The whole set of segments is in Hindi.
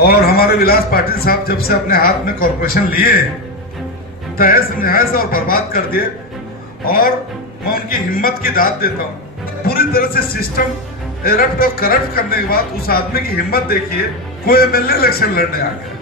और हमारे विलास पाटिल साहब जब से अपने हाथ में कॉर्पोरेशन लिए तहस नहस और बर्बाद कर दिए, और मैं उनकी हिम्मत की दाद देता हूँ। पूरी तरह से सिस्टम एरप्ट और करप्ट करने के बाद उस आदमी की हिम्मत देखिए, कोई एमएलए इलेक्शन लड़ने आ गया।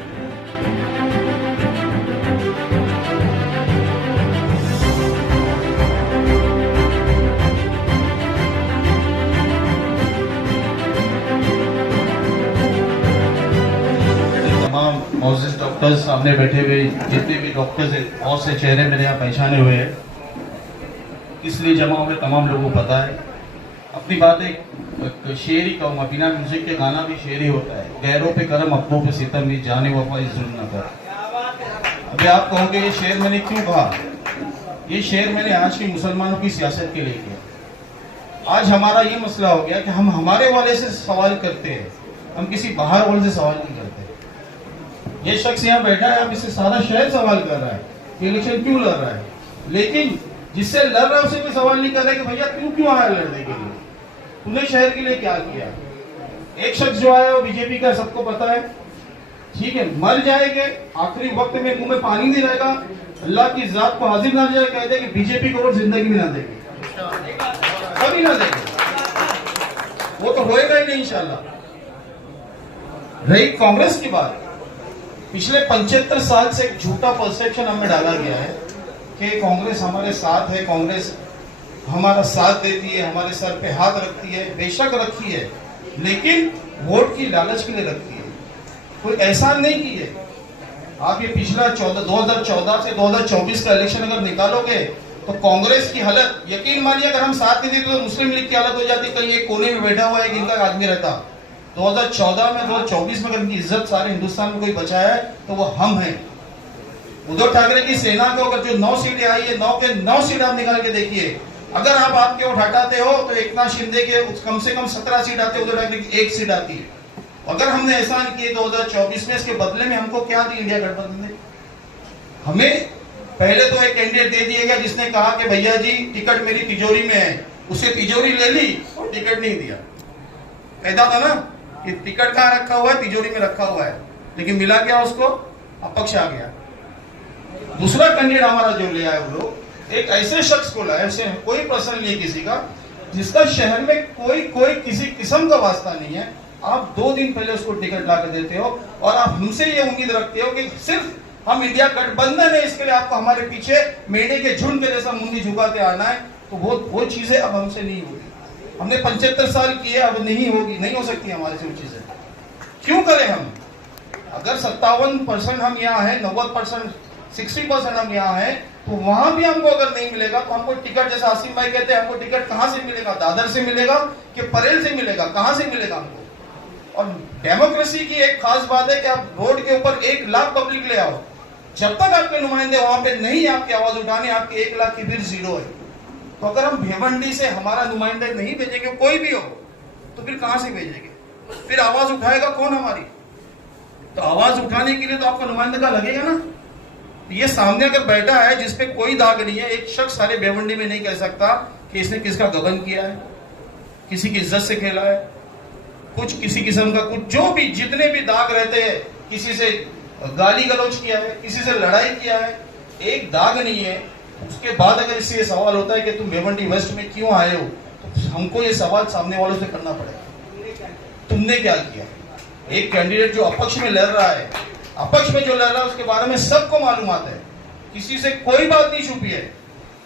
मौजूद डॉक्टर्स सामने बैठे हुए जितने भी डॉक्टर्स हैं, बहुत से चेहरे मेरे यहाँ पहचाने हुए हैं, इसलिए जमा हुए तमाम लोगों को पता है। अपनी बात एक शेर ही कहूँगा, बिना म्यूजिक के गाना भी शेर ही होता है। गैरों पे करम अपनों पे सितम नहीं, जाने वफा जुल्म न कर। अभी आप कहोगे ये शेर मैंने क्यों कहा? ये शेर मैंने आज के मुसलमानों की सियासत के लिए किया। आज हमारा ये मसला हो गया कि हम हमारे वाले से सवाल करते हैं, हम किसी बाहर वाले से सवाल नहीं करते। ये शख्स यहाँ बैठा है, अब इससे सारा शहर सवाल कर रहा है कि इलेक्शन क्यों लड़ रहा है, लेकिन जिससे लड़ रहा है उसे भी सवाल नहीं कर रहा है कि भैया क्यों आया लड़ने के लिए, तूने शहर के लिए क्या किया। एक शख्स जो आया वो बीजेपी का, सबको पता है, ठीक है, मर जाएंगे, आखिरी वक्त में मुंह में पानी नहीं रहेगा, अल्लाह की जात को हाजिर ना जाए, कह दे कि बीजेपी को वोट जिंदगी में ना देंगे, कभी ना देंगे, वो तो होएगा ही नहीं इंशाल्लाह। रही कांग्रेस की बात, पिछले 75 साल से एक झूठा परसेप्शन हमें डाला गया है कि कांग्रेस हमारे साथ है, कांग्रेस हमारा साथ देती है, हमारे सर पे हाथ रखती है। बेशक रखी है, लेकिन वोट की लालच के लिए रखती है, कोई एहसान नहीं की है। आप ये पिछला 2014 से 2024 का इलेक्शन अगर निकालोगे तो कांग्रेस की हालत, यकीन मानिए अगर हम साथ नहीं देते तो मुस्लिम लीग की हालत हो जाती, कहीं एक कोने में बैठा हुआ है इनका आदमी रहता। 2014 में 2024 में अगर इनकी इज्जत सारे हिंदुस्तान में कोई बचाया है तो वो हम हैं। उद्धव ठाकरे की सेना को अगर जो 9 सीटें आई है, 9 के 9 सीट आप निकाल के देखिए, अगर आप आपके वोट हटाते हो तो एकनाथ शिंदे के कम से कम 17 सीट आते, उद्धव ठाकरे की 1 सीट आती है। अगर हमने एहसान किए 2024 में, इसके बदले में हमको क्या दी इंडिया गठबंधन ने? हमें पहले तो एक कैंडिडेट दे दिया गया जिसने कहा कि भैया जी टिकट मेरी तिजोरी में है, उसे तिजोरी ले ली और टिकट नहीं दिया। कहता था ना कि टिकट कहाँ रखा हुआ है, तिजोरी में रखा हुआ है, लेकिन मिला क्या उसको? अपक्ष आ गया। दूसरा कैंडिडेट हमारा जो ले आए वो लोग, एक ऐसे शख्स को लाए, उसे कोई प्रश्न नहीं किसी का, जिसका शहर में कोई किसी किस्म का वास्ता नहीं है। आप 2 दिन पहले उसको टिकट ला कर देते हो और आप हमसे ये उम्मीद रखते हो कि सिर्फ हम इंडिया गठबंधन है, इसके लिए आपको हमारे पीछे मेढे के झुंड के जैसा मुंडी झुका के आना है। तो वो चीजें अब हमसे नहीं होगी। हमने 75 साल किए, अब नहीं होगी, नहीं हो सकती हमारे से वो चीजें। क्यों करें हम? अगर 57% हम यहाँ है, 90% 60% हम यहाँ हैं, तो वहां भी हमको अगर नहीं मिलेगा तो हमको टिकट, जैसा आसिम भाई कहते हैं, हमको टिकट कहां से मिलेगा? दादर से मिलेगा कि परेल से मिलेगा? कहां से मिलेगा हमको? और डेमोक्रेसी की एक खास बात है कि आप रोड के ऊपर 1 लाख पब्लिक ले आओ, जब तक आपके नुमाइंदे वहां पे नहीं आपकी आवाज उठाने, आपकी 1 लाख की फिर 0 है। तो अगर हम भिवंडी से हमारा नुमाइंदे नहीं भेजेंगे, कोई भी हो, तो फिर कहां से भेजेंगे? फिर आवाज उठाएगा कौन हमारी? तो आवाज उठाने के लिए तो आपका नुमाइंदा का लगेगा ना। ये सामने अगर बैठा है जिसपे कोई दाग नहीं है, एक शख्स सारे भिवंडी में नहीं कह सकता कि इसने किसका गबन किया है, किसी की इज्जत से खेला है, कुछ किसी किस्म का कुछ जो भी जितने भी दाग रहते हैं, किसी से गाली गलौज किया है, किसी से लड़ाई किया है, एक दाग नहीं है। उसके बाद अगर इससे ये सवाल होता है कि तुम भिवंडी वेस्ट में क्यों आए हो, तो हमको ये सवाल सामने वालों से करना पड़ेगा, तुमने क्या किया? एक कैंडिडेट जो अपक्ष में लड़ रहा है, अपक्ष में जो लड़ रहा है, उसके बारे में सबको मालूमात है, किसी से कोई बात नहीं छुपी है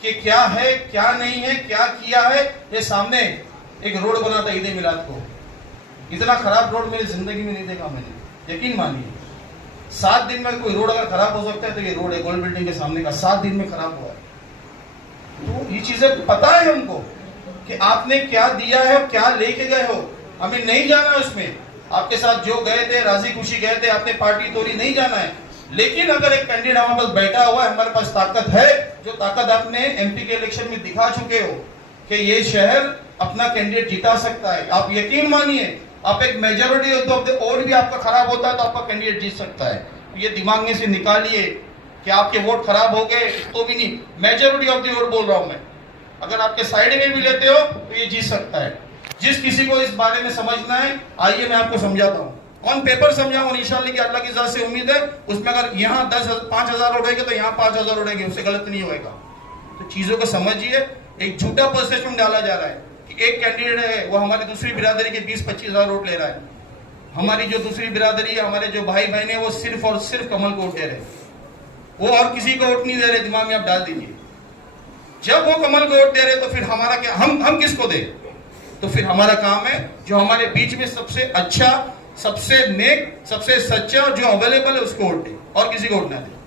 कि क्या है क्या नहीं है, क्या किया है। ये सामने एक रोड बना था ईद मिलाद को, इतना खराब रोड मेरी जिंदगी में नहीं देखा मैंने, यकीन मानिए। 7 दिन में कोई रोड अगर खराब हो सकता है तो ये रोड है, गोल्ड बिल्डिंग के सामने का 7 दिन में खराब हुआ है। तो ये चीजें पता है हमको कि आपने क्या दिया है और क्या लेके गए हो, हमें नहीं जाना उसमें। आपके साथ जो गए थे राजी खुशी गए थे, आपने पार्टी तोड़ी, नहीं जाना है। लेकिन अगर एक कैंडिडेट हमारे पास बैठा हुआ है, हमारे पास ताकत है, जो ताकत आपने एमपी के इलेक्शन में दिखा चुके हो कि ये शहर अपना कैंडिडेट जिता सकता है। आप यकीन मानिए, आप एक मेजोरिटी ऑफ द वोट भी आपका खराब होता है तो आपका कैंडिडेट जीत सकता है। तो ये दिमाग में से निकालिए कि आपके वोट खराब हो गए तो भी नहीं, मेजोरिटी ऑफ द वोट बोल रहा हूं मैं, अगर आपके साइड में भी लेते हो तो ये जीत सकता है। जिस किसी को इस बारे में समझना है, आइए मैं आपको समझाता हूं। ऑन पेपर समझाऊं और इंशाल्लाह कि अल्लाह की ज़ात से उम्मीद है उसमें अगर यहाँ 5,000 उड़ेंगे तो यहाँ 5,000 उड़ेंगे, उससे गलत नहीं होएगा। तो चीजों को समझिए। एक झूठा परसेप्शन डाला जा रहा है कि एक कैंडिडेट है वो हमारी दूसरी बिरादरी के 20-25 हजार वोट ले रहा है, हमारी जो दूसरी बिरादरी है, हमारे जो भाई बहन है वो सिर्फ और सिर्फ कमल को वोट दे रहे, वो और किसी को वोट नहीं दे रहे। दिमाग में आप डाल दीजिए, जब वो कमल को वोट दे रहे तो फिर हमारा क्या, हम किसको दे? तो फिर हमारा काम है जो हमारे बीच में सबसे अच्छा, सबसे नेक, सबसे सच्चा जो अवेलेबल है उसको वोट दे और किसी को वोट ना दे।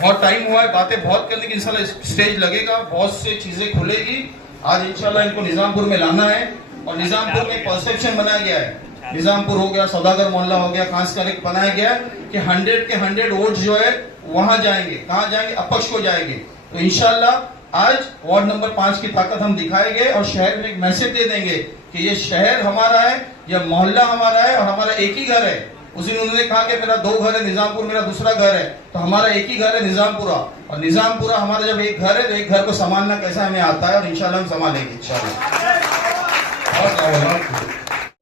बहुत टाइम हुआ है, बातें बहुत करने की, इंशाल्लाह स्टेज लगेगा, बहुत से चीजें खुलेगी। आज इंशाल्लाह इनको निजामपुर में लाना है और निजामपुर में परसेप्शन बनाया गया है, निजामपुर हो गया, सौदागर मोहल्ला हो गया, खास कर एक बनाया गया कि 100 के 100 वोट जो है वहां जाएंगे। कहां जाएंगे? अपक्ष को जाएंगे। तो इंशाल्लाह आज वार्ड नंबर 5 की ताकत हम दिखाएंगे और शहर में एक मैसेज दे देंगे कि ये शहर हमारा है, यह मोहल्ला हमारा है और हमारा एक ही घर है। उस दिन उन्होंने कहा कि मेरा 2 घर है, निजामपुर मेरा दूसरा घर है, तो हमारा एक ही घर है निजामपुरा, और निजामपुरा हमारा जब एक घर है तो एक घर को संभालना कैसा हमें आता है और इंशाल्लाह हम संभालेंगे इंशाल्लाह।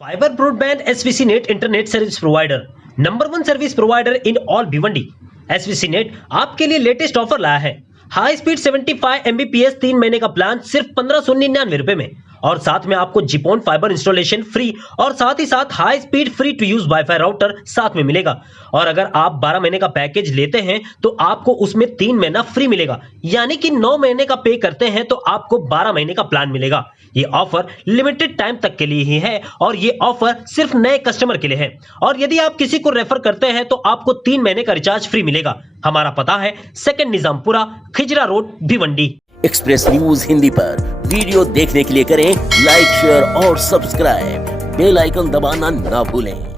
Fibre broadband SVC net internet service provider, number 1 service provider in all Bhiwandi. SVC net आपके लिए लेटेस्ट ऑफर लाया है। हाई स्पीड 75 Mbps 3 महीने का प्लान सिर्फ 1599 रुपए में, और साथ में आपको जिपोन फाइबर इंस्टॉलेशन फ्री और साथ ही साथ high speed free to use wifi router साथ में मिलेगा। और अगर आप 12 महीने का पैकेज लेते हैं तो आपको उसमें 3 महीना फ्री मिलेगा, यानी कि 9 महीने का पे करते हैं तो आपको 12 महीने का प्लान मिलेगा। ये ऑफर लिमिटेड टाइम तक के लिए ही है और ये ऑफर सिर्फ नए कस्टमर के लिए है, और यदि आप किसी को रेफर करते हैं तो आपको 3 महीने का रिचार्ज फ्री मिलेगा। हमारा पता है 2 Nizampura, Khijra road, Bhiwandi. Express news Hindi पर वीडियो देखने के लिए करें लाइक, शेयर और सब्सक्राइब। बेल आइकन दबाना ना भूलें।